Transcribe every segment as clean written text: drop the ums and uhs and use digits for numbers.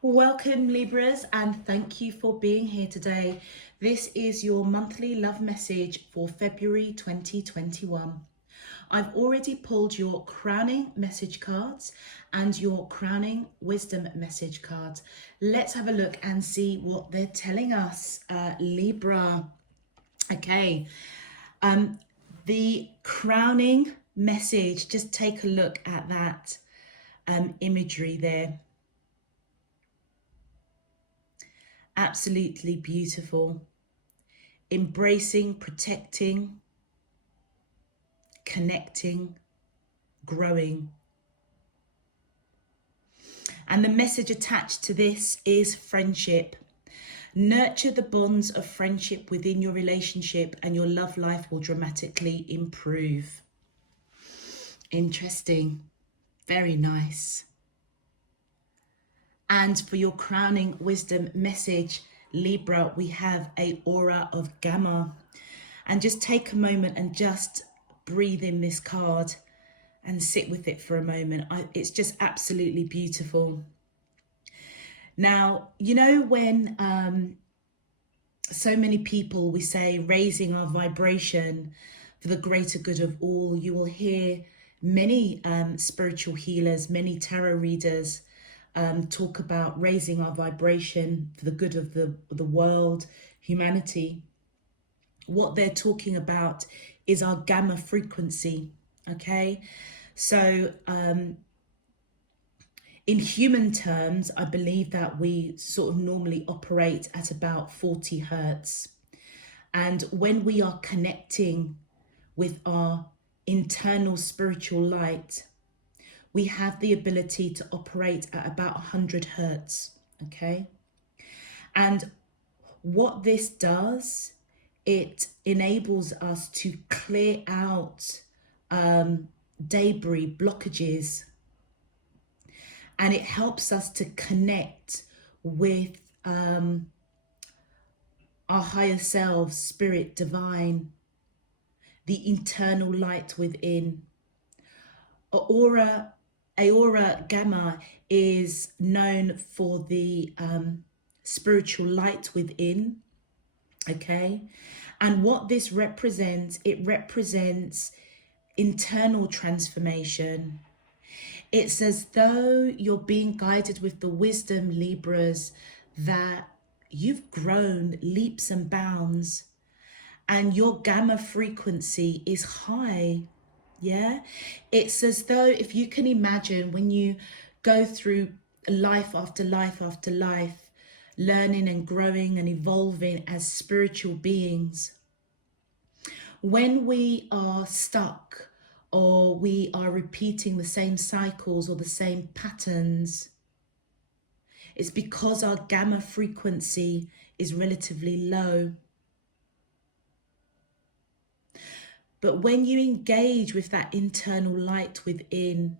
Welcome Libras, and thank you for being here today. This is your monthly love message for February 2021. I've already pulled your crowning message cards and your crowning wisdom message cards. Let's have a look and see what they're telling us, Libra. Okay, the crowning message, just take a look at that imagery there. Absolutely beautiful. Embracing, protecting, connecting, growing. And the message attached to this is friendship. Nurture the bonds of friendship within your relationship and your love life will dramatically improve. Interesting. Very nice. And for your crowning wisdom message, Libra, we have a aura of Gamma. And just take a moment and just breathe in this card and sit with it for a moment. It's just absolutely beautiful. Now, you know when so many people, we say raising our vibration for the greater good of all, you will hear many spiritual healers, many tarot readers talk about raising our vibration for the good of the world, humanity. What they're talking about is our gamma frequency, okay? So in human terms, I believe that we sort of normally operate at about 40 hertz. And when we are connecting with our internal spiritual light, we have the ability to operate at about 100 hertz, okay? And what this does, it enables us to clear out debris, blockages, and it helps us to connect with our higher selves, spirit, divine, the internal light within. Aura Gamma is known for the spiritual light within, okay? And what this represents, it represents internal transformation. It's as though you're being guided with the wisdom, Libras, that you've grown leaps and bounds and your gamma frequency is high. Yeah, it's as though, if you can imagine, when you go through life after life after life, learning and growing and evolving as spiritual beings, when we are stuck or we are repeating the same cycles or the same patterns, it's because our gamma frequency is relatively low. But when you engage with that internal light within,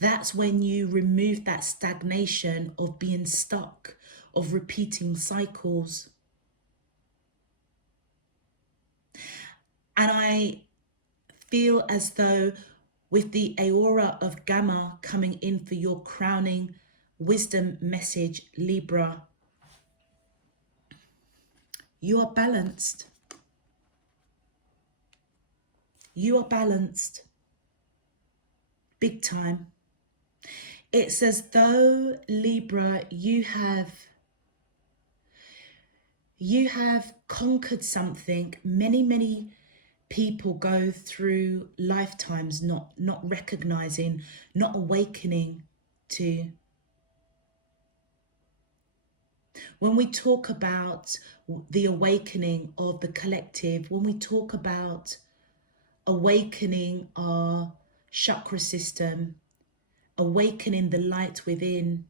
that's when you remove that stagnation of being stuck, of repeating cycles. And I feel as though with the aura of Gamma coming in for your crowning wisdom message, Libra, you are balanced. You are balanced. Big time. It's as though, Libra, you have conquered something many people go through lifetimes not recognizing, not awakening to. When we talk about the awakening of the collective, when we talk about awakening our chakra system, awakening the light within,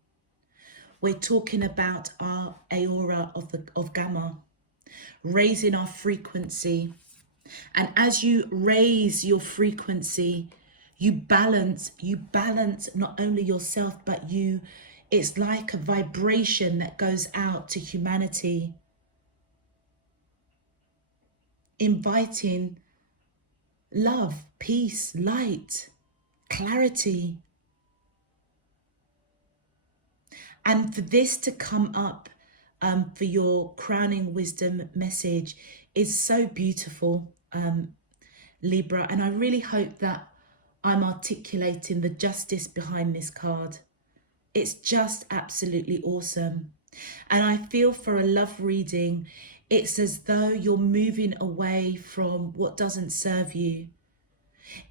we're talking about our aura of Gamma, raising our frequency. And as you raise your frequency, you balance not only yourself, but it's like a vibration that goes out to humanity, inviting love, peace, light, clarity. And for this to come up for your crowning wisdom message is so beautiful, Libra. And I really hope that I'm articulating the justice behind this card. It's just absolutely awesome. And I feel for a love reading, it's as though you're moving away from what doesn't serve you.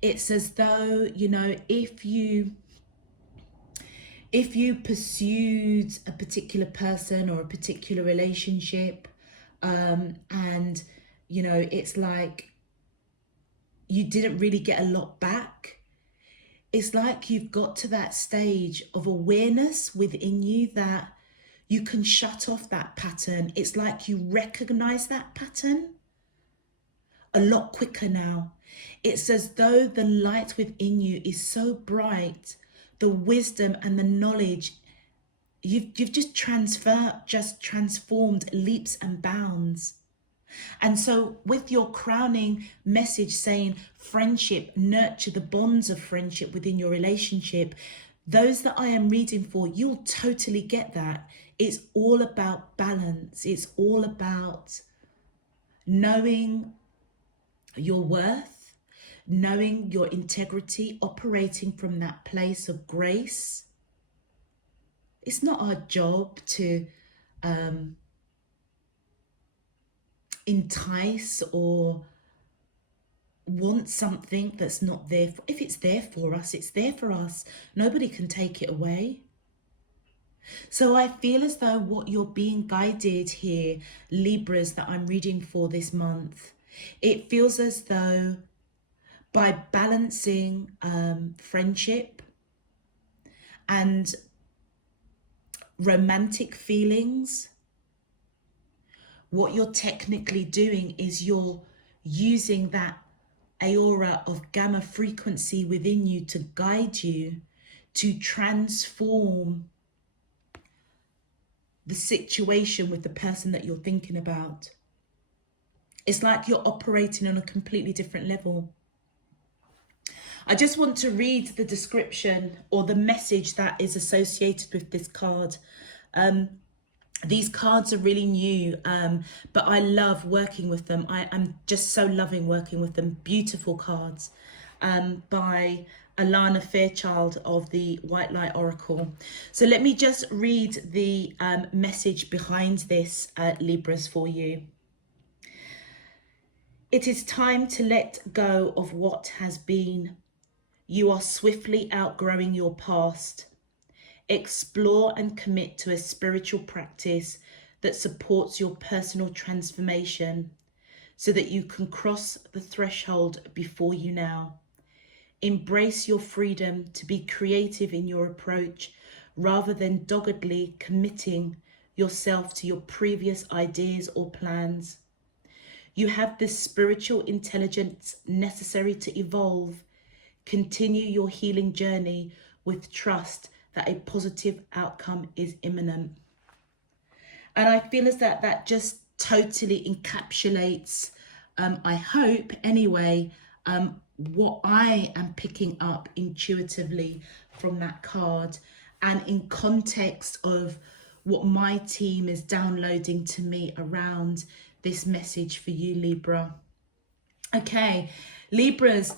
It's as though, you know, if you pursued a particular person or a particular relationship, and, you know, it's like you didn't really get a lot back. It's like you've got to that stage of awareness within you that you can shut off that pattern. It's like you recognize that pattern a lot quicker now. It's as though the light within you is so bright, the wisdom and the knowledge, you've just transformed leaps and bounds. And so with your crowning message saying friendship, nurture the bonds of friendship within your relationship, those that I am reading for, you'll totally get that. It's all about balance. It's all about knowing your worth, knowing your integrity, operating from that place of grace. It's not our job to entice or want something that's not there. If it's there for us, it's there for us. Nobody can take it away. So I feel as though what you're being guided here, Libras, that I'm reading for this month, it feels as though by balancing friendship and romantic feelings, what you're technically doing is you're using that aura of gamma frequency within you to guide you to transform the situation with the person that you're thinking about. It's like you're operating on a completely different level. I just want to read the description or the message that is associated with this card. These cards are really new, but I love working with them. I'm just so loving working with them. Beautiful cards by Alana Fairchild of the White Light Oracle. So let me just read the message behind this, Libras, for you. It is time to let go of what has been. You are swiftly outgrowing your past. Explore and commit to a spiritual practice that supports your personal transformation so that you can cross the threshold before you now. Embrace your freedom to be creative in your approach rather than doggedly committing yourself to your previous ideas or plans. You have the spiritual intelligence necessary to evolve. Continue your healing journey with trust that a positive outcome is imminent. And I feel as that just totally encapsulates, I hope anyway, what I am picking up intuitively from that card and in context of what my team is downloading to me around this message for you, Libra. Okay, Libras,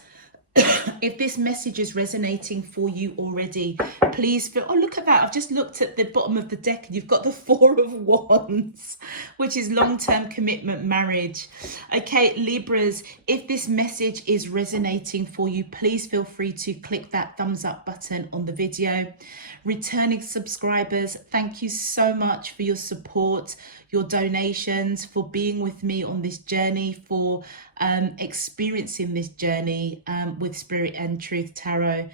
if this message is resonating for you already, please feel, oh, look at that. I've just looked at the bottom of the deck and you've got the Four of Wands, which is long-term commitment, marriage. Okay, Libras, if this message is resonating for you, please feel free to click that thumbs up button on the video. Returning subscribers, thank you so much for your support, your donations, for being with me on this journey, for experiencing this journey with Spirit and Truth Tarot.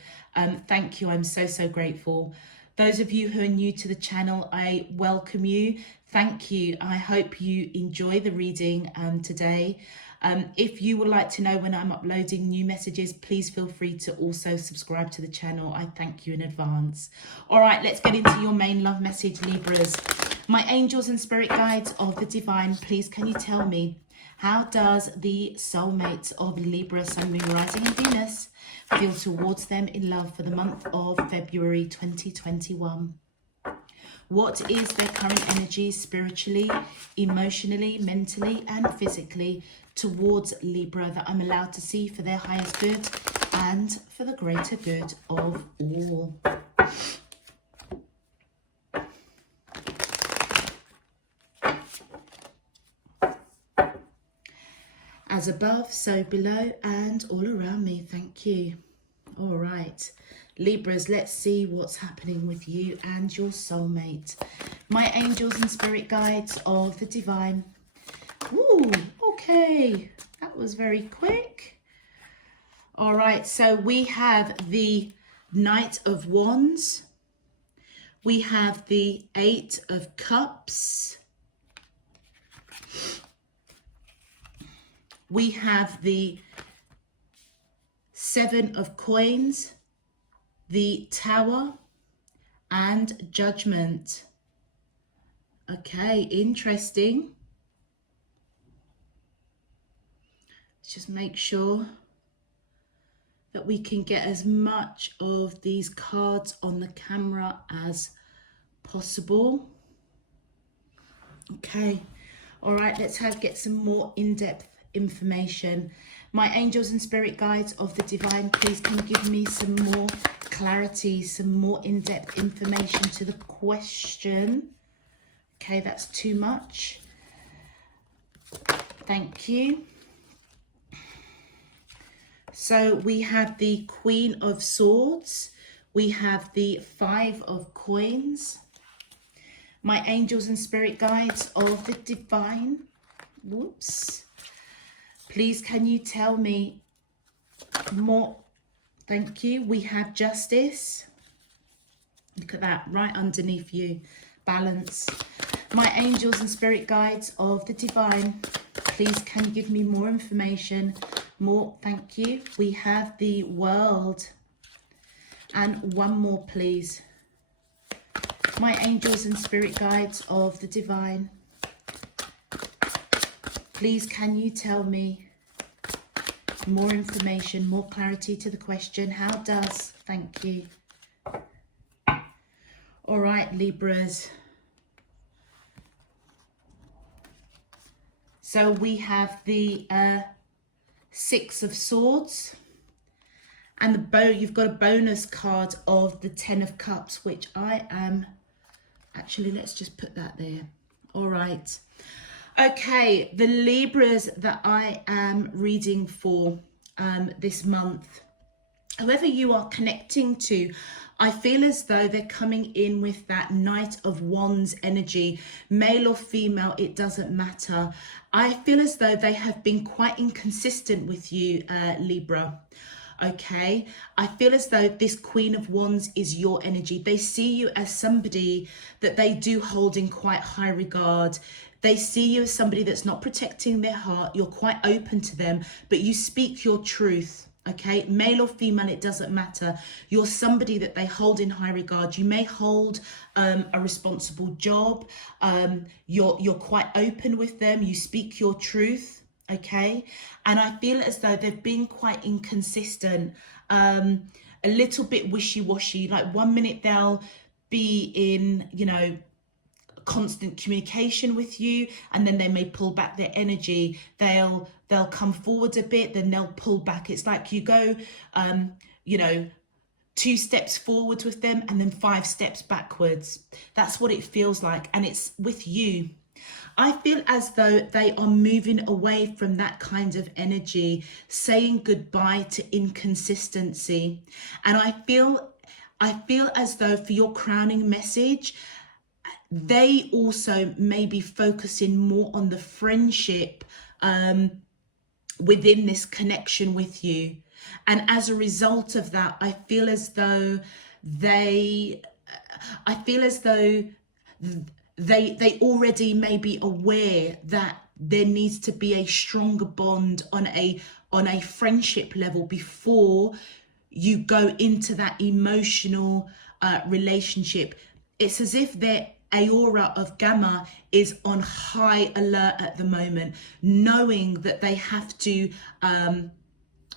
Thank you. I'm so grateful. Those of you who are new to the channel, I welcome you. Thank you. I hope you enjoy the reading today. If you would like to know when I'm uploading new messages, please feel free to also subscribe to the channel. I thank you in advance. All right, let's get into your main love message, Libras. My angels and spirit guides of the divine, please can you tell me, how does the soulmates of Libra, Sun, Moon, Rising and Venus feel towards them in love for the month of February 2021? What is their current energy spiritually, emotionally, mentally, and physically towards Libra that I'm allowed to see for their highest good and for the greater good of all? As above, so below, and all around me. Thank you. All right, Libras, let's see what's happening with you and your soulmate. My angels and spirit guides of the divine. Ooh, okay, that was very quick. All right, so we have the Knight of Wands. We have the Eight of Cups. We have the Seven of Coins, the Tower, and Judgment. Okay, interesting. Let's just make sure that we can get as much of these cards on the camera as possible. Okay, all right, let's get some more in-depth information. My angels and spirit guides of the divine, please can you give me some more clarity, some more in-depth information to the question. Okay, that's too much. Thank you. So we have the Queen of Swords. We have the Five of Coins. My angels and spirit guides of the divine. Whoops. Please, can you tell me more? Thank you. We have Justice. Look at that, right underneath you. Balance. My angels and spirit guides of the divine. Please, can you give me more information? More, thank you. We have the World. And one more, please. My angels and spirit guides of the divine. Please, can you tell me more information, more clarity to the question? How does? Thank you. All right, Libras. So we have the Six of Swords. And you've got a bonus card of the Ten of Cups, which I am... Actually, let's just put that there. All right. Okay, the Libras that I am reading for this month, whoever you are connecting to, I feel as though they're coming in with that Knight of Wands energy, male or female, it doesn't matter. I feel as though they have been quite inconsistent with you, Libra. Okay, I feel as though this Queen of Wands is your energy. They see you as somebody that they do hold in quite high regard. They see you as somebody that's not protecting their heart. You're quite open to them, but you speak your truth. Okay, male or female, it doesn't matter. You're somebody that they hold in high regard. You may hold a responsible job. You're quite open with them. You speak your truth. Okay, and I feel as though they've been quite inconsistent, a little bit wishy-washy. Like 1 minute they'll be in, you know, constant communication with you, and then they may pull back their energy. They'll come forward a bit, then they'll pull back. It's like you go, you know, 2 steps forward with them and then 5 steps backwards. That's what it feels like, and it's with you. I feel as though they are moving away from that kind of energy, saying goodbye to inconsistency. And I feel as though for your crowning message, they also may be focusing more on the friendship within this connection with you. And as a result of that, I feel as though they already may be aware that there needs to be a stronger bond on a friendship level before you go into that emotional relationship. It's as if their aura of Gamma is on high alert at the moment, knowing that they have to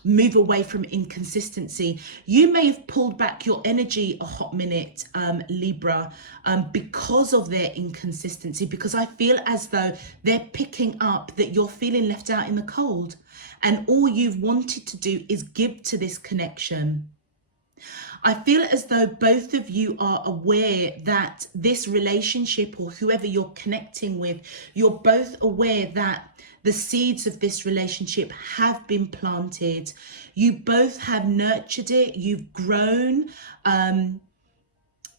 move away from inconsistency. You may have pulled back your energy a hot minute, Libra, because of their inconsistency, because I feel as though they're picking up that you're feeling left out in the cold, and all you've wanted to do is give to this connection. I feel as though both of you are aware that this relationship, or whoever you're connecting with, you're both aware that the seeds of this relationship have been planted. You both have nurtured it. You've grown.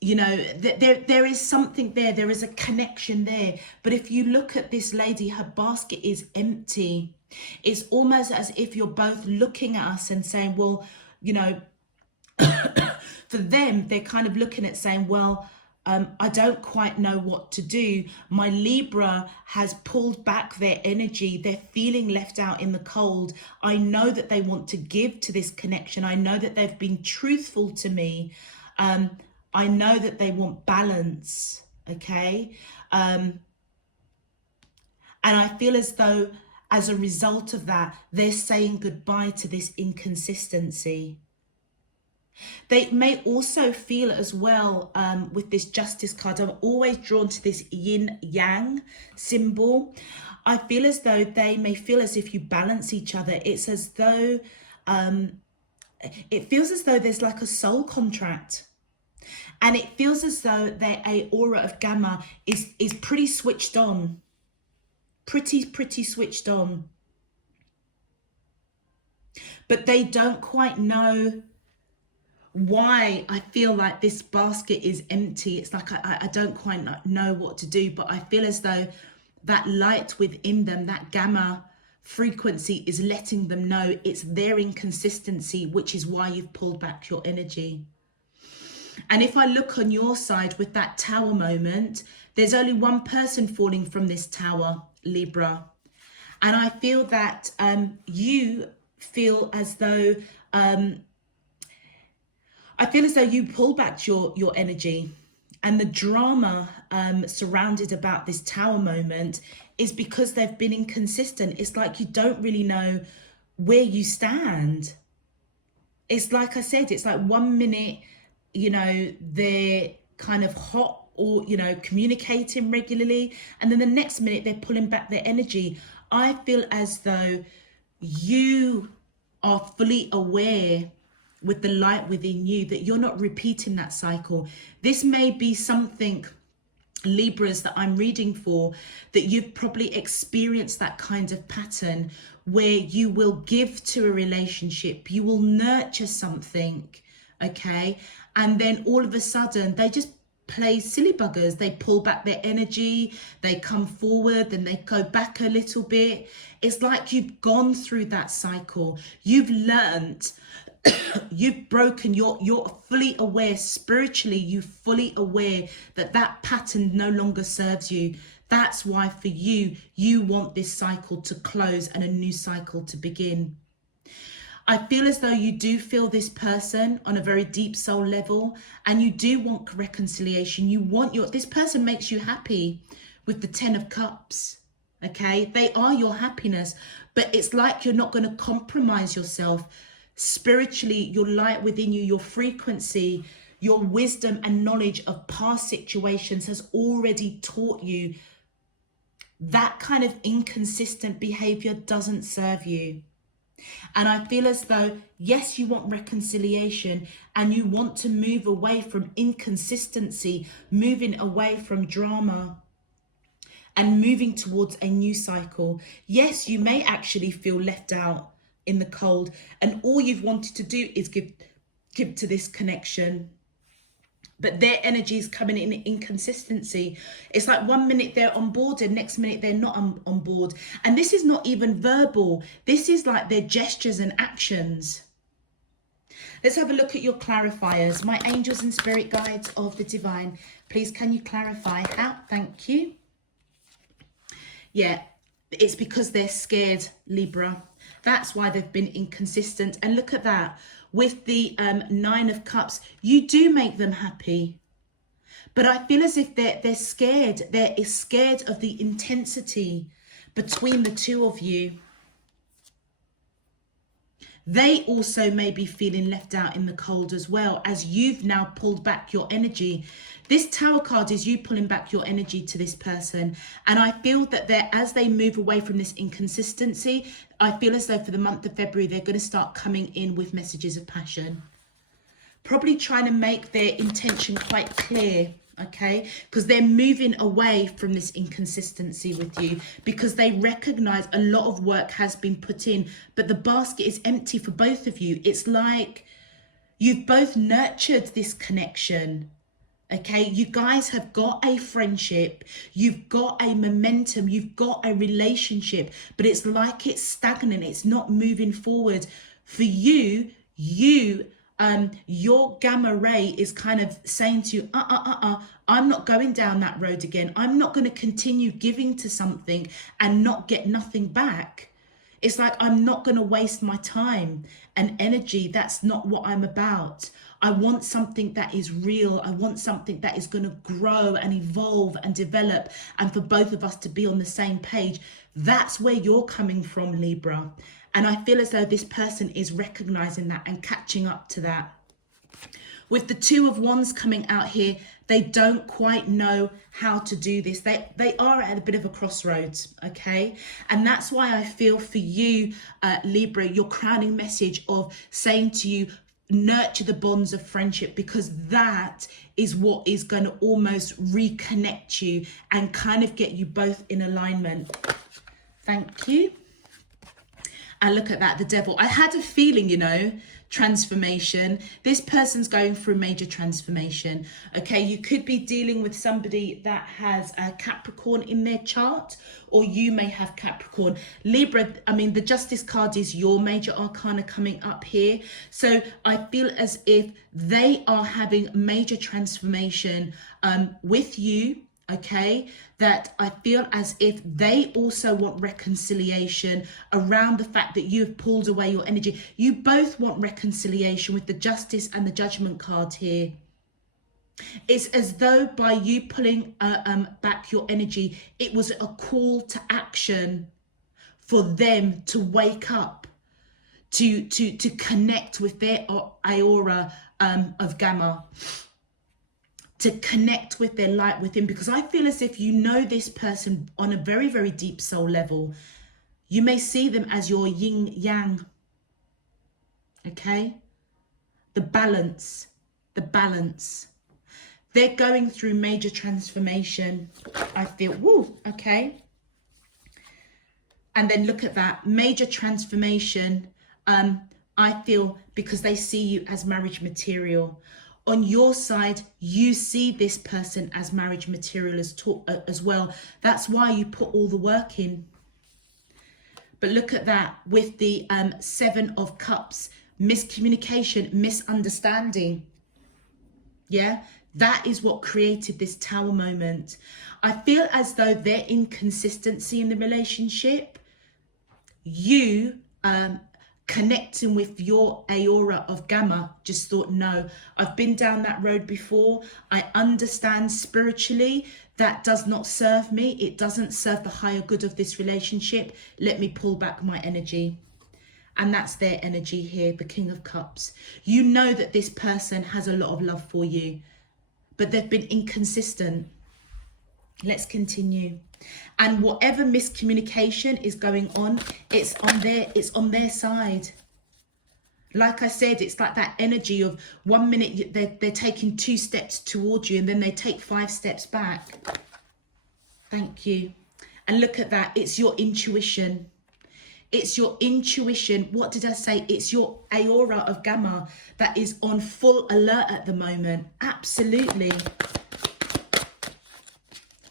You know, there is something there. There is a connection there. But if you look at this lady, her basket is empty. It's almost as if you're both looking at us and saying, well, you know, for them, they're kind of looking at saying, well, I don't quite know what to do. My Libra has pulled back their energy. They're feeling left out in the cold. I know that they want to give to this connection. I know that they've been truthful to me. I know that they want balance, okay? And I feel as though as a result of that, they're saying goodbye to this inconsistency. They may also feel as well, with this Justice card, I'm always drawn to this yin yang symbol. I feel as though they may feel as if you balance each other. It's as though, it feels as though there's like a soul contract. And it feels as though their aura of Gamma is pretty switched on. Pretty switched on. But they don't quite know why I feel like this basket is empty. It's like I don't quite know what to do, but I feel as though that light within them, that Gamma frequency, is letting them know it's their inconsistency, which is why you've pulled back your energy. And if I look on your side with that tower moment, there's only one person falling from this tower, Libra. And I feel that you feel as though you pull back your energy, and the drama surrounded about this tower moment is because they've been inconsistent. It's like you don't really know where you stand. It's like I said, it's like 1 minute, you know, they're kind of hot or, you know, communicating regularly, and then the next minute they're pulling back their energy. I feel as though you are fully aware with the light within you that you're not repeating that cycle. This may be something, Libras, that I'm reading for, that you've probably experienced that kind of pattern where you will give to a relationship, you will nurture something, okay, and then all of a sudden they just play silly buggers. They pull back their energy, they come forward, then they go back a little bit. It's like you've gone through that cycle. You've learned, you've broken, you're fully aware spiritually, you're fully aware that that pattern no longer serves you. That's why for you, you want this cycle to close and a new cycle to begin. I feel as though you do feel this person on a very deep soul level, and you do want reconciliation. You want this person makes you happy with the 10 of Cups, okay? They are your happiness, but it's like you're not going to compromise yourself. Spiritually, your light within you, your frequency, your wisdom and knowledge of past situations has already taught you that kind of inconsistent behavior doesn't serve you. And I feel as though, yes, you want reconciliation and you want to move away from inconsistency, moving away from drama and moving towards a new cycle. Yes, you may actually feel left out in the cold, and all you've wanted to do is give to this connection. But their energy is coming in inconsistency. It's like 1 minute they're on board and next minute they're not on board. And this is not even verbal. This is like their gestures and actions. Let's have a look at your clarifiers. My angels and spirit guides of the divine, please can you clarify how? Thank you. Yeah, it's because they're scared, Libra. That's why they've been inconsistent. And look at that. With the 9 of Cups, you do make them happy. But I feel as if they're scared. They're scared of the intensity between the two of you. They also may be feeling left out in the cold as well, as you've now pulled back your energy. This Tower card is you pulling back your energy to this person. And I feel that as they move away from this inconsistency, I feel as though for the month of February, they're going to start coming in with messages of passion. Probably trying to make their intention quite clear, okay? Because they're moving away from this inconsistency with you, because they recognize a lot of work has been put in, but the basket is empty for both of you. It's like you've both nurtured this connection, okay? You guys have got a friendship, you've got a momentum, you've got a relationship, but it's like it's stagnant, it's not moving forward. For you, your gamma ray is kind of saying to you, I'm not going down that road again. I'm not going to continue giving to something and not get nothing back. It's like, I'm not going to waste my time and energy. That's not what I'm about. I want something that is real. I want something that is going to grow and evolve and develop, and for both of us to be on the same page. That's where you're coming from, Libra. And I feel as though this person is recognizing that and catching up to that. With the Two of Wands coming out here, they don't quite know how to do this. They are at a bit of a crossroads, okay? And that's why I feel for you, Libra, your crowning message of saying to you, nurture the bonds of friendship, because that is what is going to almost reconnect you and kind of get you both in alignment. Thank you. And look at that, the Devil. I had a feeling, transformation. This person's going through major transformation. Okay, you could be dealing with somebody that has a Capricorn in their chart, or you may have Capricorn. Libra, the Justice card is your major arcana coming up here. So I feel as if they are having major transformation with you. Okay, that I feel as if they also want reconciliation around the fact that you have pulled away your energy. You both want reconciliation with the Justice and the Judgment card here. It's as though by you pulling back your energy, it was a call to action for them to wake up, to connect with their aura of gamma, to connect with their light within, because I feel as if you know this person on a very, very deep soul level. You may see them as your yin yang, okay? The balance. They're going through major transformation, I feel. Woo, okay? And then look at that, major transformation, I feel, because they see you as marriage material. On your side, you see this person as marriage material as well. That's why you put all the work in. But look at that with the Seven of Cups, miscommunication, misunderstanding. Yeah, that is what created this Tower moment. I feel as though their inconsistency in the relationship, you connecting with your aura of gamma, just thought, no, I've been down that road before. I understand spiritually that does not serve me. It doesn't serve the higher good of this relationship. Let me pull back my energy. And that's their energy here, the King of Cups. You know that this person has a lot of love for you, but they've been inconsistent. Let's continue. And whatever miscommunication is going on, it's on their side. Like I said, it's like that energy of 1 minute they're taking 2 steps towards you and then they take 5 steps back. Thank you. And look at that. It's your intuition. It's your intuition. What did I say? It's your aura of gamma that is on full alert at the moment. Absolutely.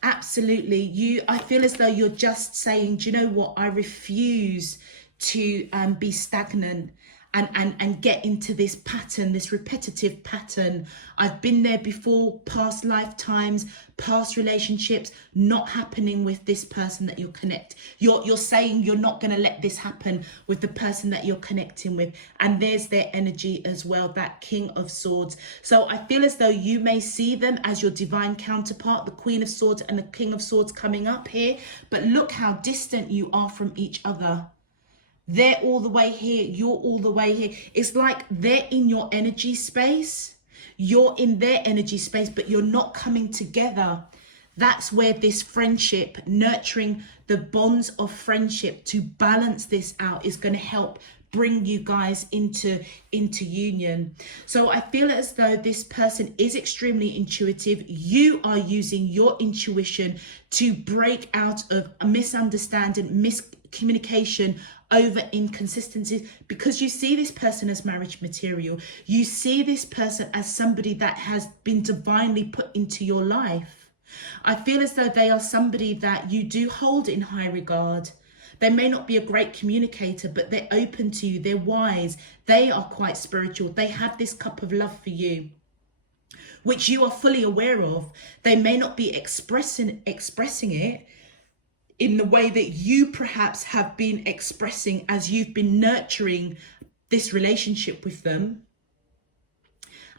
Absolutely. I feel as though you're just saying, do you know what? I refuse to be stagnant and get into this pattern, this repetitive pattern. I've been there before, past lifetimes, past relationships, not happening with this person that you're saying you're not going to let this happen with the person that you're connecting with. And there's their energy as well, that King of Swords. So I feel as though you may see them as your divine counterpart, the Queen of Swords and the King of Swords coming up here. But look how distant you are from each other. They're all the way here. You're all the way here. It's like they're in your energy space. You're in their energy space, but you're not coming together. That's where this friendship, nurturing the bonds of friendship to balance this out, is going to help bring you guys into union. So I feel as though this person is extremely intuitive. You are using your intuition to break out of a misunderstanding, miscommunication over inconsistencies, because you see this person as marriage material. You see this person as somebody that has been divinely put into your life. I feel as though they are somebody that you do hold in high regard. They may not be a great communicator, but they're open to you. They're wise. They are quite spiritual. They have this cup of love for you, which you are fully aware of. They may not be expressing it in the way that you perhaps have been expressing as you've been nurturing this relationship with them.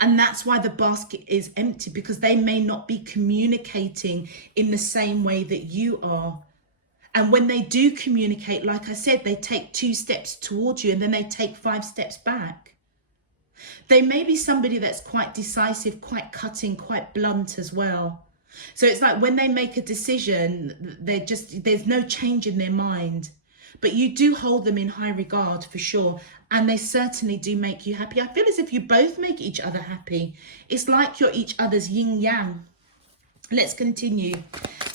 And that's why the basket is empty, because they may not be communicating in the same way that you are. And when they do communicate, like I said, they take 2 steps towards you and then they take 5 steps back. They may be somebody that's quite decisive, quite cutting, quite blunt as well. So it's like when they make a decision, there's no change in their mind. But you do hold them in high regard for sure. And they certainly do make you happy. I feel as if you both make each other happy. It's like you're each other's yin yang. Let's continue.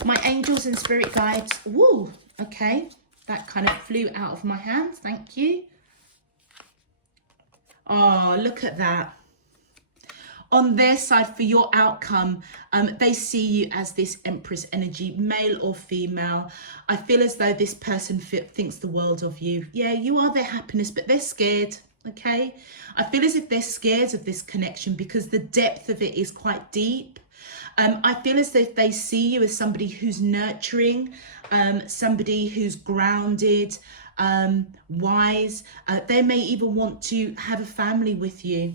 My angels and spirit guides. Woo, okay. That kind of flew out of my hands. Thank you. Oh, look at that. On their side, for your outcome, they see you as this Empress energy, male or female. I feel as though this person thinks the world of you. Yeah, you are their happiness, but they're scared, okay? I feel as if they're scared of this connection because the depth of it is quite deep. I feel as if they see you as somebody who's nurturing, somebody who's grounded, wise. They may even want to have a family with you.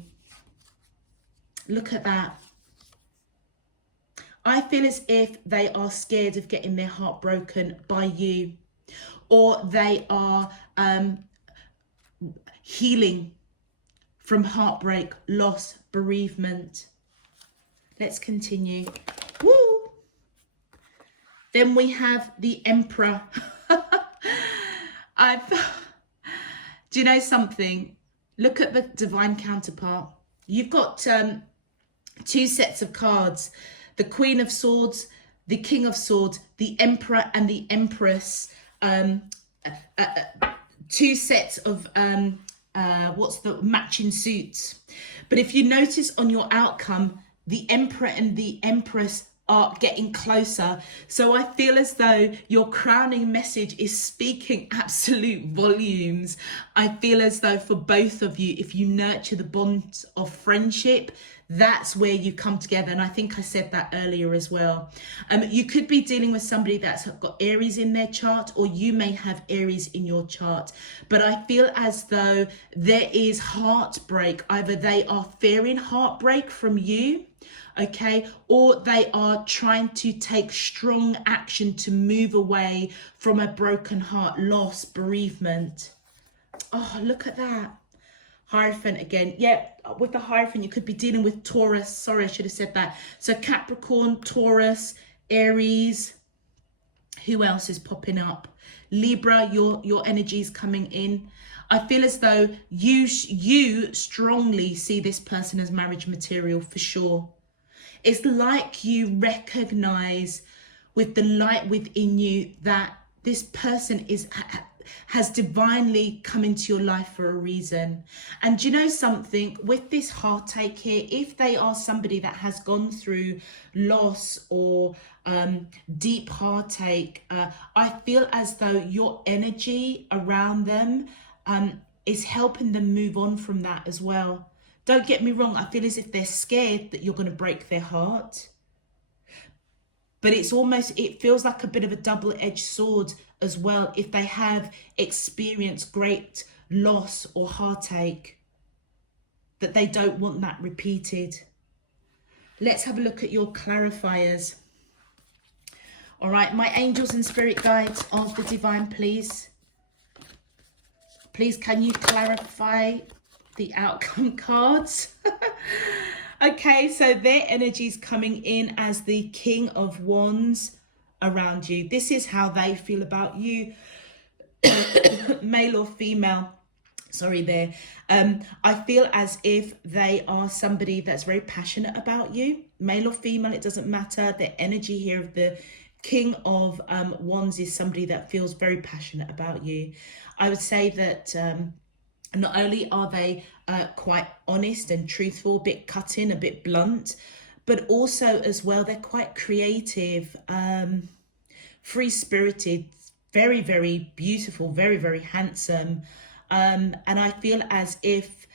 Look at that. I feel as if they are scared of getting their heart broken by you, or they are healing from heartbreak, loss, bereavement. Let's continue. Woo! Then we have the Emperor. Do you know something? Look at the divine counterpart. You've got 2 sets of cards, the Queen of Swords, the King of Swords, the Emperor and the Empress, 2 sets of matching suits. But if you notice on your outcome, the Emperor and the Empress are getting closer. So I feel as though your crowning message is speaking absolute volumes. I feel as though for both of you, if you nurture the bonds of friendship, that's where you come together. And I think I said that earlier as well. You could be dealing with somebody that's got Aries in their chart, or you may have Aries in your chart. But I feel as though there is heartbreak. Either they are fearing heartbreak from you, okay, or they are trying to take strong action to move away from a broken heart, loss, bereavement. Oh, look at that. Hierophant again. Yeah, with the Hierophant, you could be dealing with Taurus. Sorry, I should have said that. So Capricorn, Taurus, Aries. Who else is popping up? Libra, your energy is coming in. I feel as though you strongly see this person as marriage material for sure. It's like you recognize with the light within you that this person has divinely come into your life for a reason. And do you know something? With this heartache here, if they are somebody that has gone through loss or deep heartache, I feel as though your energy around them is helping them move on from that as well. Don't get me wrong, I feel as if they're scared that you're going to break their heart. But it feels like a bit of a double-edged sword as well if they have experienced great loss or heartache, that they don't want that repeated. Let's have a look at your clarifiers. All right, my angels and spirit guides of the divine, please. please can you clarify the outcome cards? Okay, so their energy is coming in as the King of Wands around you. This is how they feel about you, male or female. Sorry there. I feel as if they are somebody that's very passionate about you, male or female, it doesn't matter. The energy here of the King of Wands is somebody that feels very passionate about you. I would say that not only are they quite honest and truthful, a bit cutting, a bit blunt, but also as well, they're quite creative, free-spirited, very, very beautiful, very, very handsome. And I feel as if,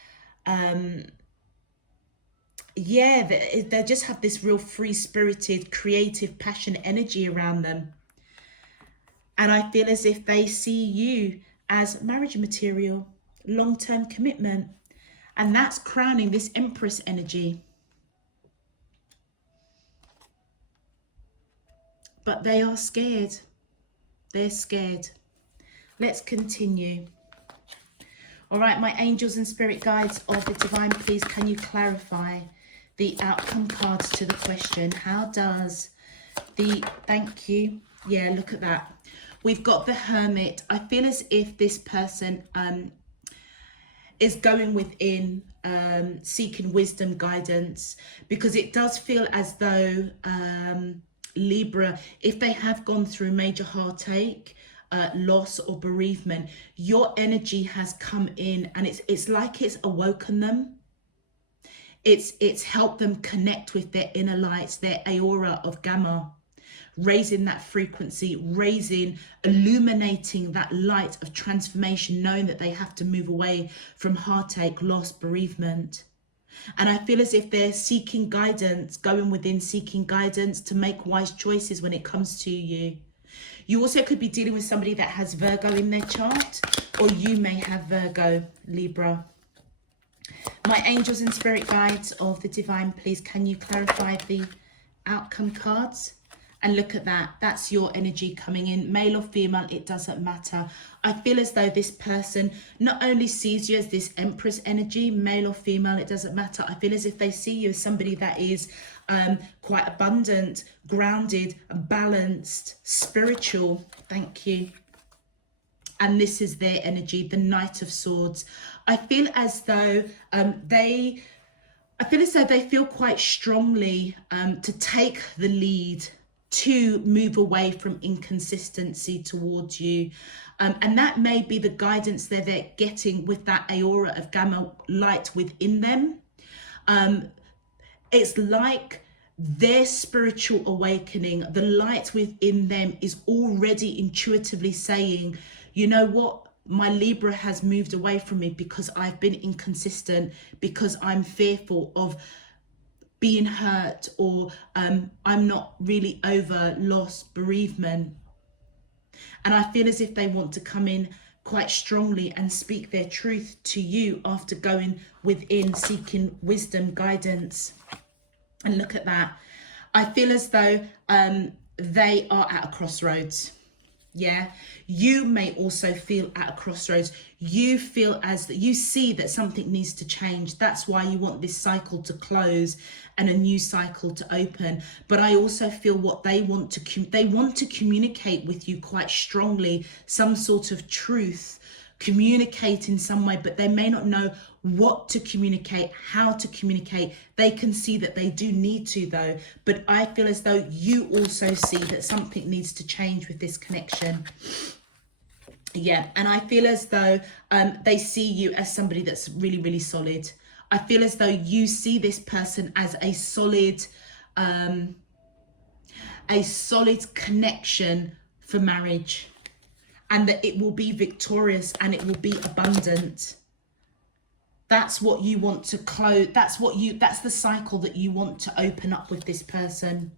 yeah, they just have this real free-spirited, creative, passionate energy around them. And I feel as if they see you as marriage material, long-term commitment. And that's crowning this Empress energy. But they are scared. They're scared. Let's continue. All right, my angels and spirit guides of the divine, please can you clarify the outcome cards to the question? How does the, thank you. Yeah, look at that. We've got the Hermit. I feel as if this person is going within, seeking wisdom, guidance, because it does feel as though Libra, if they have gone through major heartache, loss or bereavement, your energy has come in and it's like it's awoken them. It's helped them connect with their inner lights, their aura of gamma, raising that frequency, illuminating that light of transformation, knowing that they have to move away from heartache, loss, bereavement. And I feel as if they're seeking guidance, going within, seeking guidance to make wise choices when it comes to you. You also could be dealing with somebody that has Virgo in their chart, or you may have Virgo, Libra. My angels and spirit guides of the divine, please can you clarify the outcome cards? And look at that. That's your energy coming in, male or female, it doesn't matter. I feel as though this person not only sees you as this Empress energy, male or female, it doesn't matter. I feel as if they see you as somebody that is quite abundant, grounded, balanced, spiritual. Thank you. And this is their energy, the Knight of Swords. I feel as though they feel quite strongly to take the lead, to move away from inconsistency towards you. And that may be the guidance that they're getting with that aura of gamma light within them. It's like their spiritual awakening, the light within them is already intuitively saying, you know what? My Libra has moved away from me because I've been inconsistent, because I'm fearful of being hurt, or I'm not really over loss, bereavement. And I feel as if they want to come in quite strongly and speak their truth to you after going within, seeking wisdom, guidance. And look at that. I feel as though they are at a crossroads. Yeah, you may also feel at a crossroads. You feel as that you see that something needs to change. That's why you want this cycle to close and a new cycle to open. But I also feel what they want to communicate with you quite strongly, some sort of truth, communicate in some way, but they may not know what to communicate, how to communicate. They can see that they do need to though, but I feel as though you also see that something needs to change with this connection. Yeah, and I feel as though they see you as somebody that's really, really solid. I feel as though you see this person as a solid connection for marriage, and that it will be victorious and it will be abundant. That's what you want to close. That's the cycle that you want to open up with this person.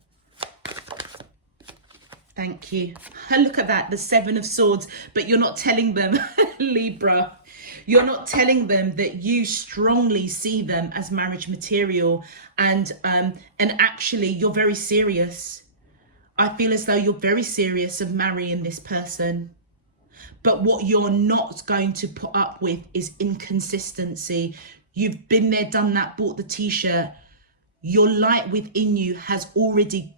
Thank you. And look at that, the Seven of Swords, but you're not telling them, Libra, you're not telling them that you strongly see them as marriage material, and actually you're very serious. I feel as though you're very serious of marrying this person. But what you're not going to put up with is inconsistency. You've been there, done that, bought the t-shirt. Your light within you has already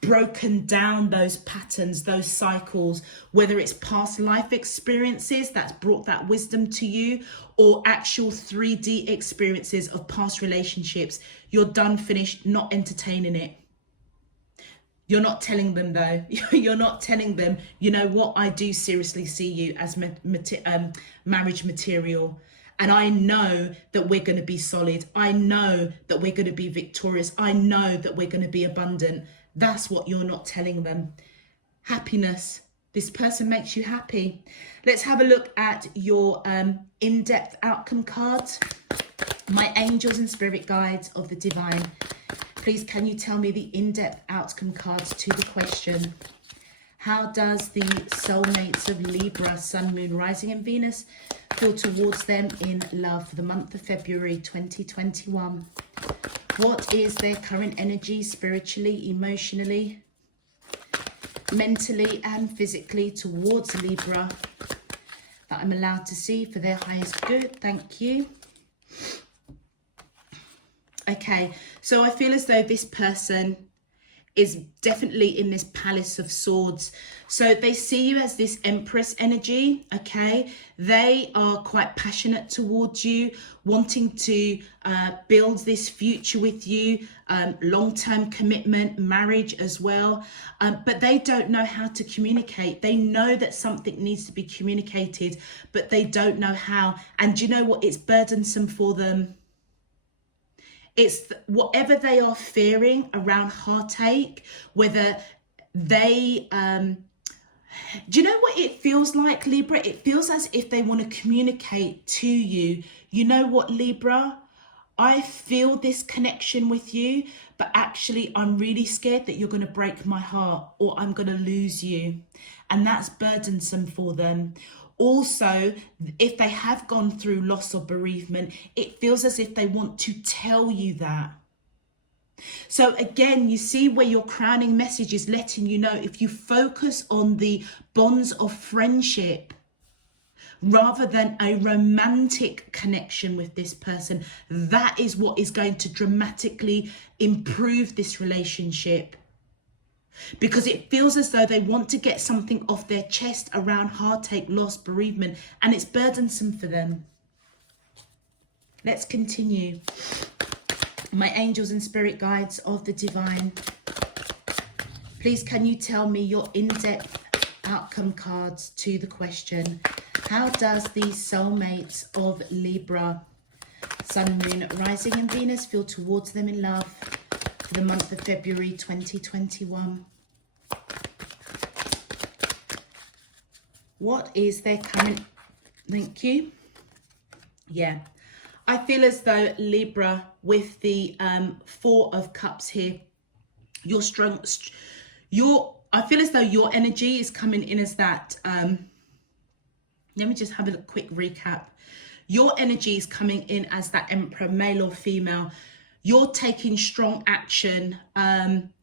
broken down those patterns, those cycles, whether it's past life experiences that's brought that wisdom to you, or actual 3D experiences of past relationships. You're done, finished, not entertaining it. You're not telling them though. You're not telling them, you know what, I do seriously see you as marriage material. And I know that we're going to be solid. I know that we're going to be victorious. I know that we're going to be abundant. That's what you're not telling them. Happiness. This person makes you happy. Let's have a look at your in-depth outcome cards. My angels and spirit guides of the divine. Please, can you tell me the in-depth outcome cards to the question? How does the soulmates of Libra, Sun, Moon, Rising and Venus feel towards them in love for the month of February 2021? What is their current energy spiritually, emotionally, mentally and physically towards Libra that I'm allowed to see for their highest good? Thank you. Okay, so I feel as though this person is definitely in this Palace of Swords. So they see you as this Empress energy, okay? They are quite passionate towards you, wanting to build this future with you, long-term commitment, marriage as well. But they don't know how to communicate. They know that something needs to be communicated, but they don't know how. And do you know what? It's burdensome for them. It's whatever they are fearing around heartache, whether they, do you know what it feels like, Libra? It feels as if they want to communicate to you. You know what, Libra? I feel this connection with you, but actually I'm really scared that you're going to break my heart or I'm going to lose you. And that's burdensome for them. Also, if they have gone through loss or bereavement, it feels as if they want to tell you that. So again, you see where your crowning message is letting you know, if you focus on the bonds of friendship rather than a romantic connection with this person, that is what is going to dramatically improve this relationship. Because it feels as though they want to get something off their chest around heartache, loss, bereavement, and it's burdensome for them. Let's continue. My angels and spirit guides of the divine, please can you tell me your in-depth outcome cards to the question? How does the soulmates of Libra, Sun, Moon, Rising and Venus feel towards them in love for the month of February 2021? What is their current... Thank you. Yeah. I feel as though Libra, with the Four of Cups here, you're strong. I feel as though your energy is coming in as that... let me just have a quick recap. Your energy is coming in as that Emperor, male or female. You're taking strong action,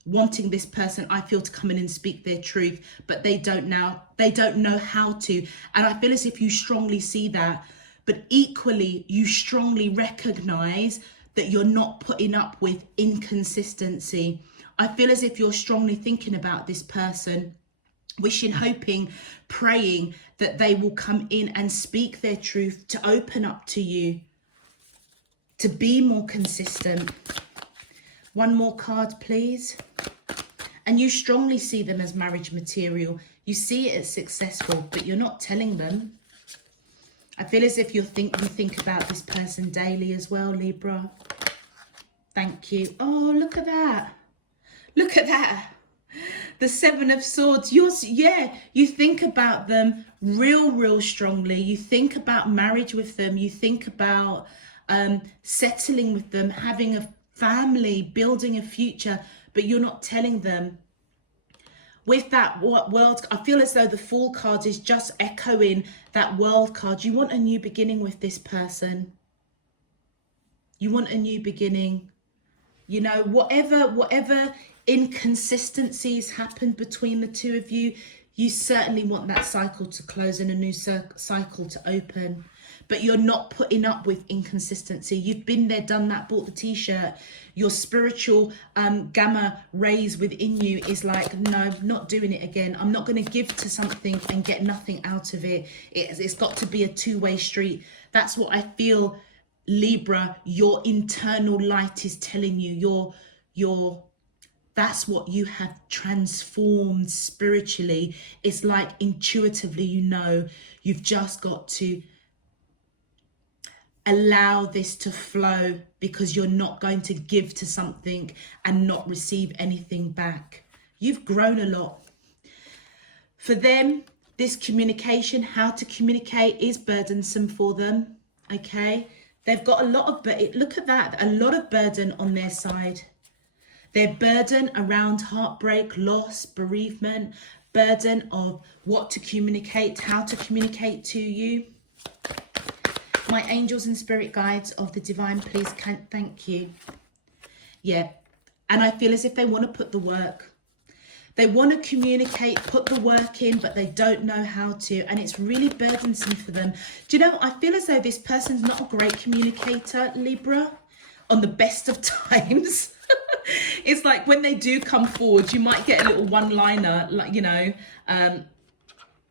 wanting this person, I feel, to come in and speak their truth, but they don't know how to. And I feel as if you strongly see that, but equally you strongly recognize that you're not putting up with inconsistency. I feel as if you're strongly thinking about this person, wishing, hoping, praying that they will come in and speak their truth, to open up to you, to be more consistent. One more card, please. And you strongly see them as marriage material. You see it as successful, but you're not telling them. I feel as if you think about this person daily as well, Libra. Thank you. Oh, look at that. Look at that. The Seven of Swords. You think about them real strongly. You think about marriage with them. You think about settling with them, having a family, building a future, but you're not telling them. With that world, I feel as though the Fool card is just echoing that World card. You want a new beginning with this person. You want a new beginning. You know, whatever inconsistencies happened between the two of you, You certainly want that cycle to close and a new cycle to open. But you're not putting up with inconsistency. You've been there, done that, bought the t-shirt. Your spiritual gamma rays within you is like, no, not doing it again. I'm not going to give to something and get nothing out of it. It's got to be a two-way street. That's what I feel, Libra, your internal light is telling you. That's what you have transformed spiritually. It's like intuitively, you know, you've just got to allow this to flow, because you're not going to give to something and not receive anything back. You've grown a lot. For them, this communication, how to communicate, is burdensome for them. Okay, they've got a lot of, but look at that, a lot of burden on their side. Their burden around heartbreak, loss, bereavement, burden of what to communicate, how to communicate to you. My angels and spirit guides of the divine, please thank you. Yeah, and I feel as if they want to put the work. They want to communicate, put the work in, but they don't know how to. And it's really burdensome for them. Do you know, I feel as though this person's not a great communicator, Libra, on the best of times. It's like when they do come forward, you might get a little one-liner, like, you know,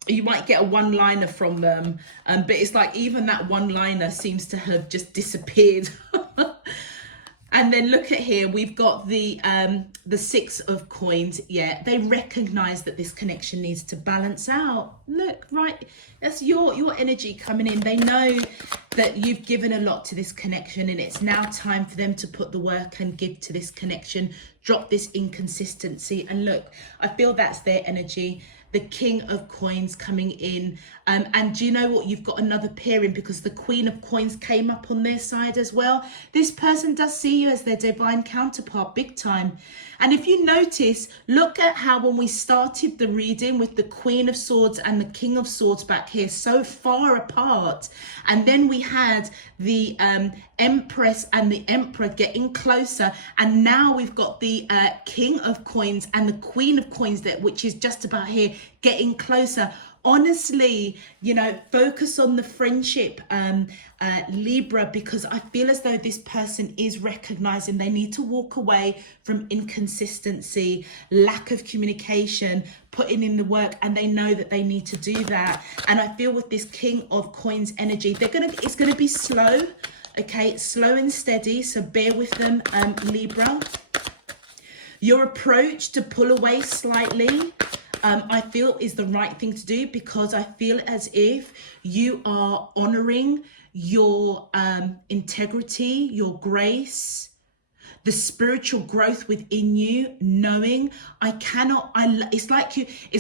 you might get a one-liner from them, but it's like even that one-liner seems to have just disappeared. And then look at here, we've got the 6 of coins. Yeah, they recognize that this connection needs to balance out. Look, right, that's your energy coming in. They know that you've given a lot to this connection, and it's now time for them to put the work and give to this connection, drop this inconsistency. And look, I feel that's their energy. The King of Coins coming in, and do you know what, you've got another pairing, because the Queen of Coins came up on their side as well. This person does see you as their divine counterpart, big time. And if you notice, look at how when we started the reading with the Queen of Swords and the King of Swords back here, so far apart, and then we had the Empress and the Emperor getting closer, and now we've got the King of Coins and the Queen of Coins, that which is just about here, getting closer. Honestly, you know, focus on the friendship, Libra, because I feel as though this person is recognizing they need to walk away from inconsistency, lack of communication, putting in the work, and they know that they need to do that. And I feel with this King of Coins energy, it's gonna be slow, okay, slow and steady. So bear with them, Libra. Your approach to pull away slightly, I feel is the right thing to do, because I feel as if you are honoring your integrity, your grace, the spiritual growth within you, knowing it's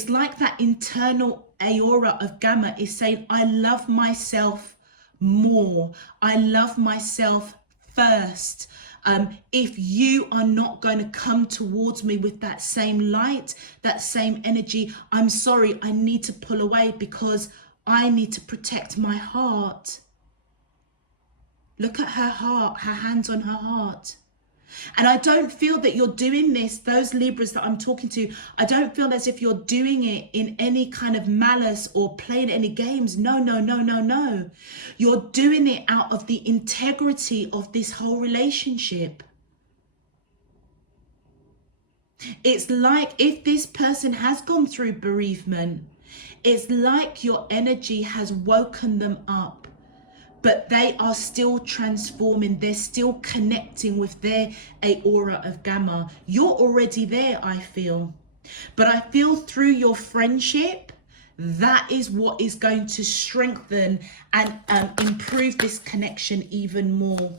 like that internal aura of gamma is saying, I love myself more. I love myself first. If you are not going to come towards me with that same light, that same energy, I'm sorry, I need to pull away, because I need to protect my heart. Look at her heart, her hands on her heart. And I don't feel that you're doing this, those Libras that I'm talking to, I don't feel as if you're doing it in any kind of malice or playing any games. No, no, no, no, no. You're doing it out of the integrity of this whole relationship. It's like if this person has gone through bereavement, it's like your energy has woken them up. But they are still transforming. They're still connecting with their aura of gamma. You're already there, I feel. But I feel through your friendship, that is what is going to strengthen and improve this connection even more.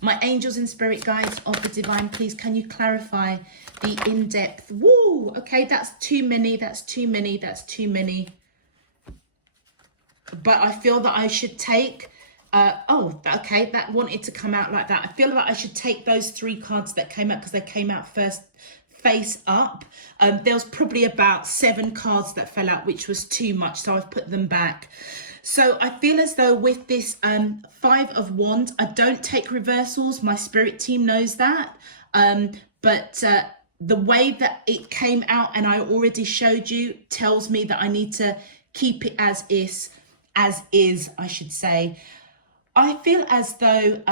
My angels and spirit guides of the divine, please, can you clarify the in-depth? Woo! Okay, that's too many. That's too many. That's too many. But I feel that I should take, okay, that wanted to come out like that. I feel that I should take those 3 cards that came out, because they came out first face up. There was probably about 7 cards that fell out, which was too much, so I've put them back. So I feel as though with this 5 of Wands, I don't take reversals. My spirit team knows that. But the way that it came out, and I already showed you, tells me that I need to keep it as is, I should say. I feel as though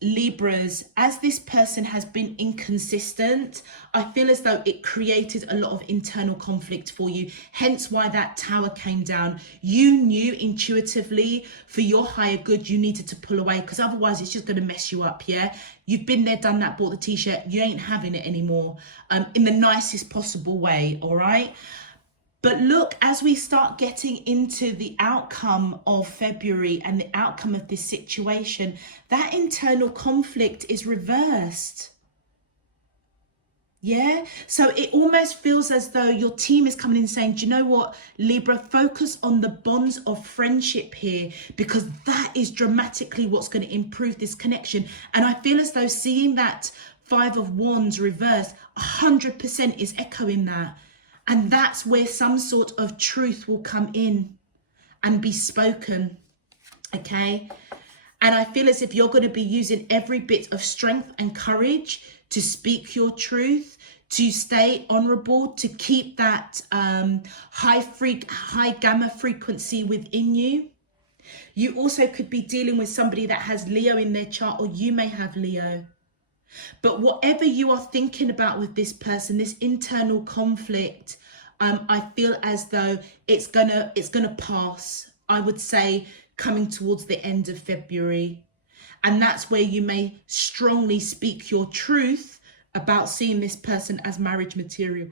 Libras, as this person has been inconsistent, I feel as though it created a lot of internal conflict for you, hence why that tower came down. You knew intuitively for your higher good you needed to pull away, because otherwise it's just going to mess you up. Yeah, you've been there, done that, bought the t-shirt, you ain't having it anymore, in the nicest possible way. All right. But look, as we start getting into the outcome of February and the outcome of this situation, that internal conflict is reversed. Yeah, so it almost feels as though your team is coming in saying, do you know what, Libra, focus on the bonds of friendship here, because that is dramatically what's going to improve this connection. And I feel as though seeing that Five of Wands reversed 100% is echoing that. And that's where some sort of truth will come in and be spoken, okay? And I feel as if you're going to be using every bit of strength and courage to speak your truth, to stay honorable, to keep that high gamma frequency within you. You also could be dealing with somebody that has Leo in their chart, or you may have Leo. But whatever you are thinking about with this person, this internal conflict, I feel as though it's gonna pass. I would say coming towards the end of February, and that's where you may strongly speak your truth about seeing this person as marriage material.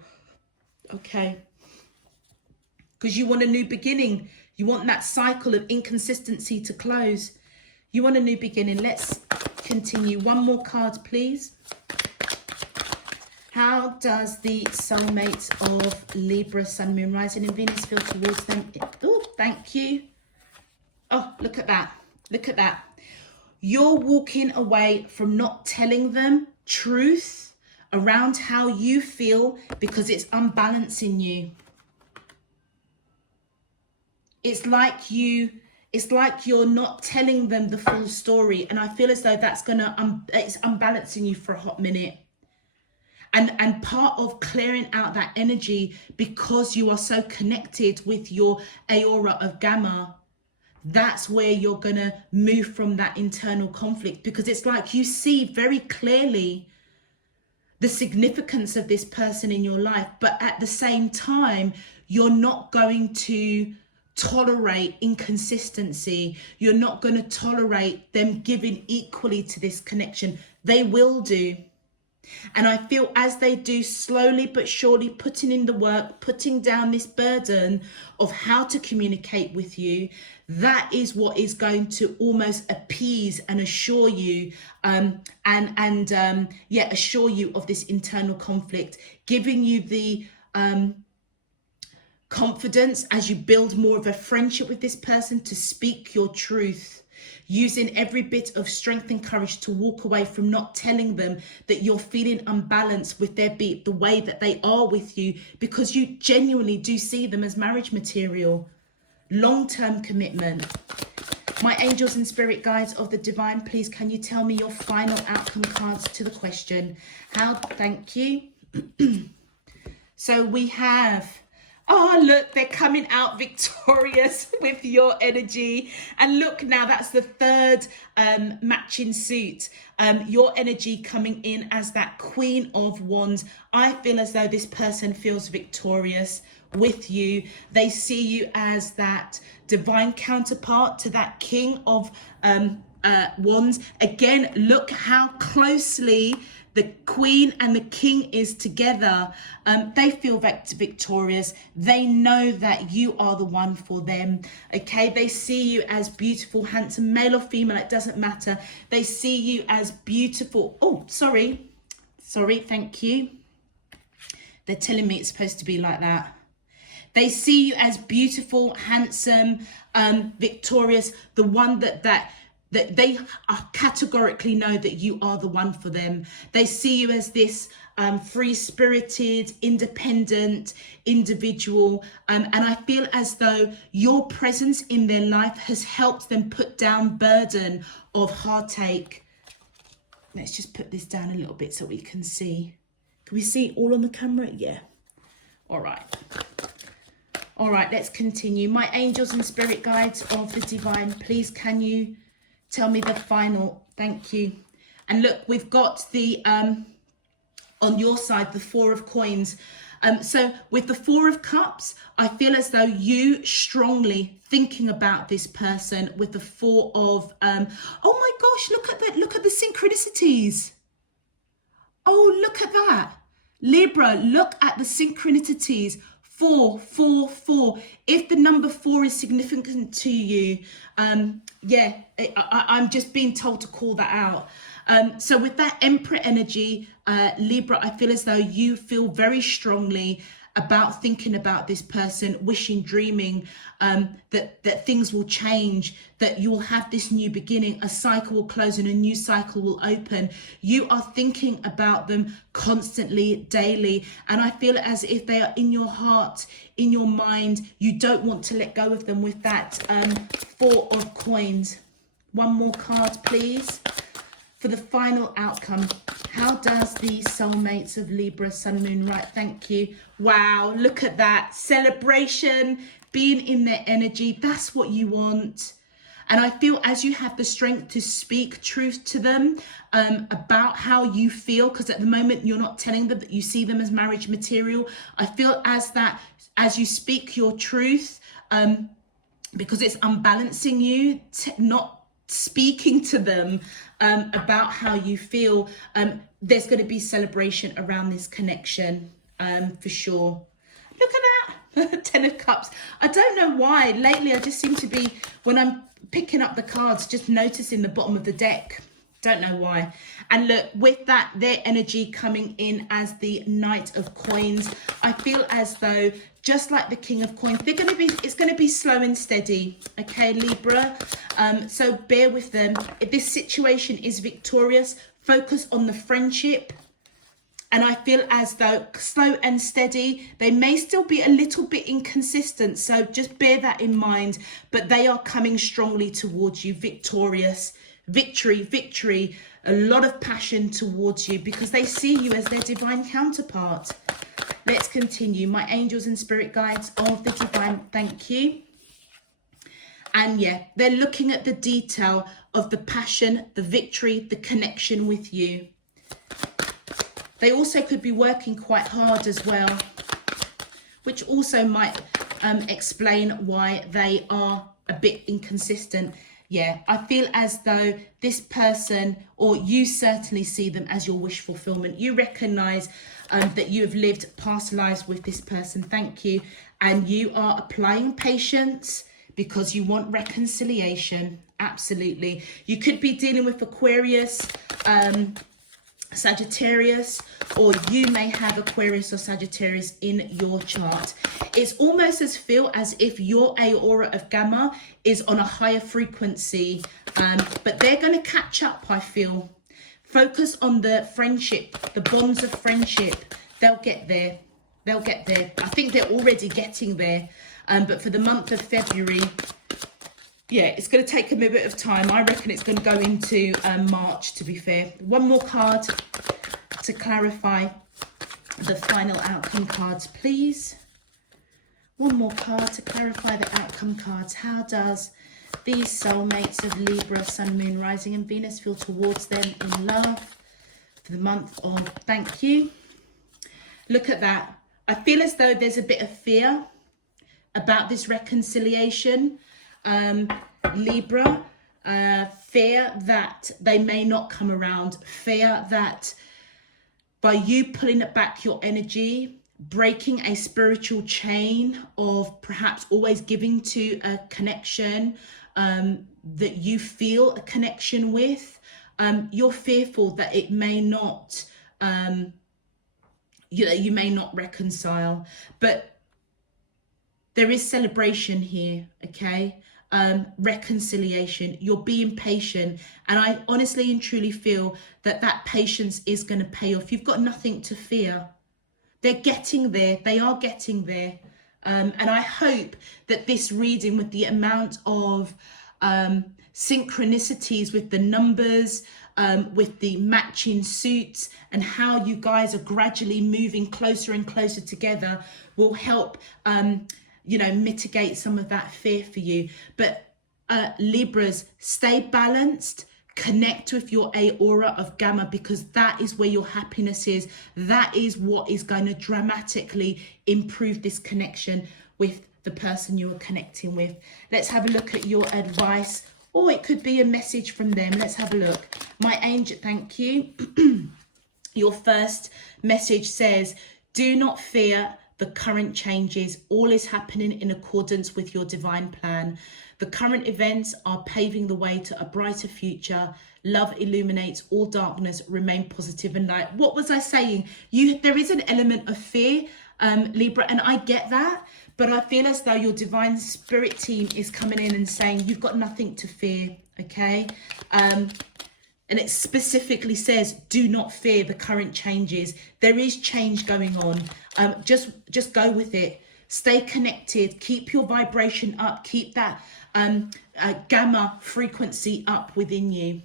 Okay, because you want a new beginning. You want that cycle of inconsistency to close. You want a new beginning. Let's continue. One more card, please. How does the soulmates of Libra, Sun, Moon, Rising, and Venus feel towards them? Oh, thank you. Oh, look at that. Look at that. You're walking away from not telling them truth around how you feel because it's unbalancing you. It's like you're not telling them the full story, and I feel as though that's it's unbalancing you for a hot minute. And part of clearing out that energy, because you are so connected with your aura of gamma, that's where you're gonna move from that internal conflict, because it's like you see very clearly the significance of this person in your life, but at the same time, you're not going to tolerate inconsistency. You're not going to tolerate them giving equally to this connection. They will do. And I feel as they do, slowly but surely putting in the work, putting down this burden of how to communicate with you, that is what is going to almost appease and assure you, assure you of this internal conflict, giving you the confidence as you build more of a friendship with this person to speak your truth, using every bit of strength and courage to walk away from not telling them that you're feeling unbalanced with the way that they are with you, because you genuinely do see them as marriage material, long-term commitment. My angels and spirit guides of the divine, please can you tell me your final outcome cards to the question? Thank you. So we have, oh, look, they're coming out victorious with your energy. And look, now that's the third matching suit. Your energy coming in as that Queen of Wands. I feel as though this person feels victorious with you. They see you as that divine counterpart to that King of Wands. Again, look how closely the Queen and the King is together. They feel victorious. They know that you are the one for them. Okay, they see you as beautiful, handsome, male or female, it doesn't matter. They see you as beautiful. Oh, sorry, thank you. They're telling me it's supposed to be like that. They see you as beautiful, handsome, victorious, the one that they categorically know that you are the one for them. They see you as this free-spirited, independent individual. And I feel as though your presence in their life has helped them put down burden of heartache. Let's just put this down a little bit so we can see. Can we see all on the camera? Yeah. All right. All right, let's continue. My angels and spirit guides of the divine, please can you tell me the final? Thank you. And look, we've got the, on your side, the 4 of coins. So with the 4 of cups, I feel as though you strongly thinking about this person with the 4 of, oh my gosh, look at that. Look at the synchronicities. Oh, look at that. Libra, look at the synchronicities. 4, 4, 4. If the number 4 is significant to you, yeah, I'm just being told to call that out. So with that Emperor energy, Libra, I feel as though you feel very strongly about thinking about this person, wishing, dreaming that things will change, that you will have this new beginning, a cycle will close and a new cycle will open. You are thinking about them constantly, daily, and I feel as if they are in your heart, in your mind. You don't want to let go of them with that 4 of coins. One more card, please. For the final outcome, how does the soulmates of Libra, Sun, Moon, right? Thank you. Wow, look at that. Celebration, being in their energy. That's what you want. And I feel as you have the strength to speak truth to them about how you feel, because at the moment you're not telling them that you see them as marriage material. I feel as you speak your truth, because it's unbalancing you, not speaking to them about how you feel, there's going to be celebration around this connection, for sure. Look at that. 10 of cups. I don't know why lately I just seem to be, when I'm picking up the cards, just noticing the bottom of the deck. Don't know why. And look, with that, their energy coming in as the Knight of Coins, I feel as though, just like the King of Coins, it's going to be slow and steady. Okay, Libra. So bear with them. If this situation is victorious, focus on the friendship. And I feel as though slow and steady, they may still be a little bit inconsistent. So just bear that in mind. But they are coming strongly towards you, victorious. Victory, victory, a lot of passion towards you because they see you as their divine counterpart. Let's continue. My angels and spirit guides of the divine, thank you. And yeah, they're looking at the detail of the passion, the victory, the connection with you. They also could be working quite hard as well, which also might explain why they are a bit inconsistent. Yeah, I feel as though this person, or you certainly see them as your wish fulfillment. You recognize that you have lived past lives with this person. Thank you. And you are applying patience because you want reconciliation. Absolutely. You could be dealing with Aquarius, Sagittarius, or you may have Aquarius or Sagittarius in your chart. It's almost as if your aura of Gamma is on a higher frequency, but they're going to catch up, I feel. Focus on the friendship, the bonds of friendship. They'll get there. They'll get there. I think they're already getting there. But for the month of February, yeah, it's going to take them a bit of time. I reckon it's going to go into March, to be fair. One more card to clarify the final outcome cards, please. One more card to clarify the outcome cards. How does these soulmates of Libra, Sun, Moon, Rising and Venus feel towards them in love for the month of, thank you. Look at that. I feel as though there's a bit of fear about this reconciliation. Libra, fear that they may not come around, fear that by you pulling it back your energy, breaking a spiritual chain of perhaps always giving to a connection that you feel a connection with, you're fearful that it may not, you may not reconcile, but there is celebration here, okay? Reconciliation, you're being patient, and I honestly and truly feel that that patience is going to pay off. You've got nothing to fear. They're getting there. They are getting there. And I hope that this reading, with the amount of synchronicities with the numbers, with the matching suits, and how you guys are gradually moving closer and closer together will help, mitigate some of that fear for you. But Libras, stay balanced. Connect with your aura of Gamma, because that is where your happiness is. That is what is going to dramatically improve this connection with the person you are connecting with. Let's have a look at your advice, or it could be a message from them. Let's have a look. My angel, thank you. Your first message says, do not fear the current changes. All is happening in accordance with your divine plan. The current events are paving the way to a brighter future. Love illuminates all darkness. Remain positive and light. What was I saying? There is an element of fear, Libra, and I get that, but I feel as though your divine spirit team is coming in and saying you've got nothing to fear, okay? And it specifically says, do not fear the current changes. There is change going on. Just go with it. Stay connected. Keep your vibration up. Keep that gamma frequency up within you.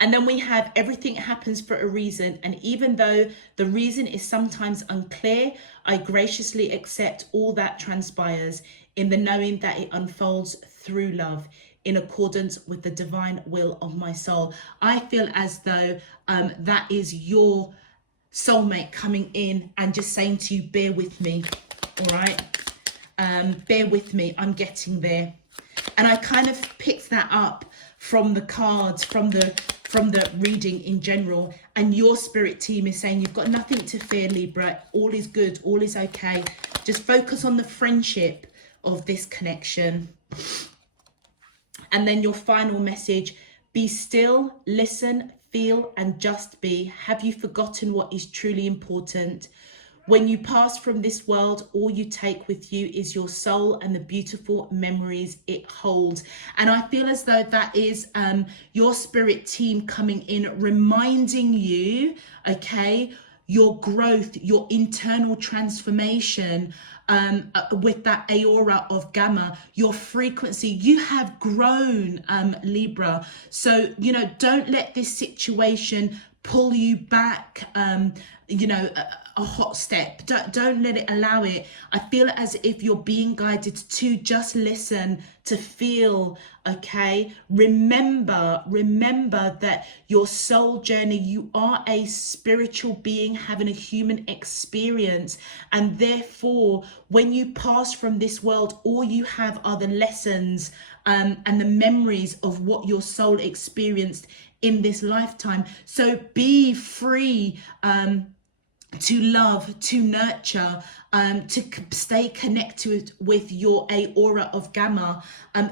And then we have everything happens for a reason. And even though the reason is sometimes unclear, I graciously accept all that transpires in the knowing that it unfolds through love, in accordance with the divine will of my soul. I feel as though that is your soulmate coming in and just saying to you, bear with me, all right? Bear with me, I'm getting there. And I kind of picked that up from the cards, from the reading in general, and your spirit team is saying you've got nothing to fear, Libra. All is good, all is okay. Just focus on the friendship of this connection. And then your final message, be still, listen, feel, and just be. Have you forgotten what is truly important? When you pass from this world, all you take with you is your soul and the beautiful memories it holds. And I feel as though that is your spirit team coming in, reminding you, okay, your growth, your internal transformation with that aura of Gamma, your frequency. You have grown, Libra. So, don't let this situation pull you back, a hot step. Don't let it allow it. I feel as if you're being guided to just listen, to feel, okay? Remember that your soul journey, you are a spiritual being having a human experience. And therefore, when you pass from this world, all you have are the lessons and the memories of what your soul experienced in this lifetime. So be free to love, to nurture, to stay connected with your aura of Gamma.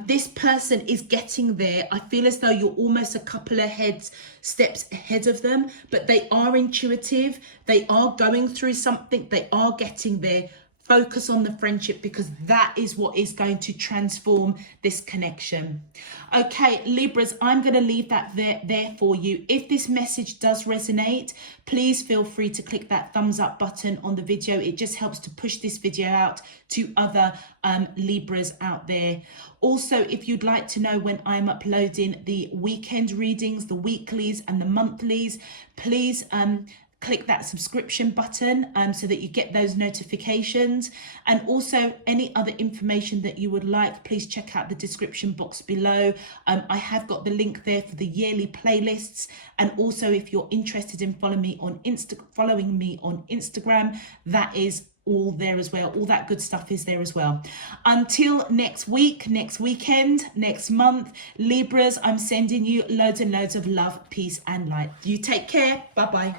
This person is getting there. I feel as though you're almost a couple of steps ahead of them, but they are intuitive. They are going through something. They are getting there. Focus on the friendship, because that is what is going to transform this connection. Okay, Libras, I'm going to leave that there for you. If this message does resonate, please feel free to click that thumbs up button on the video. It just helps to push this video out to other Libras out there. Also, if you'd like to know when I'm uploading the weekend readings, the weeklies and the monthlies, please click that subscription button so that you get those notifications. And also any other information that you would like, please check out the description box below. I have got the link there for the yearly playlists. And also, if you're interested in following me on Instagram, that is all there as well. All that good stuff is there as well. Until next week, next weekend, next month, Libras, I'm sending you loads and loads of love, peace and light. You take care. Bye-bye.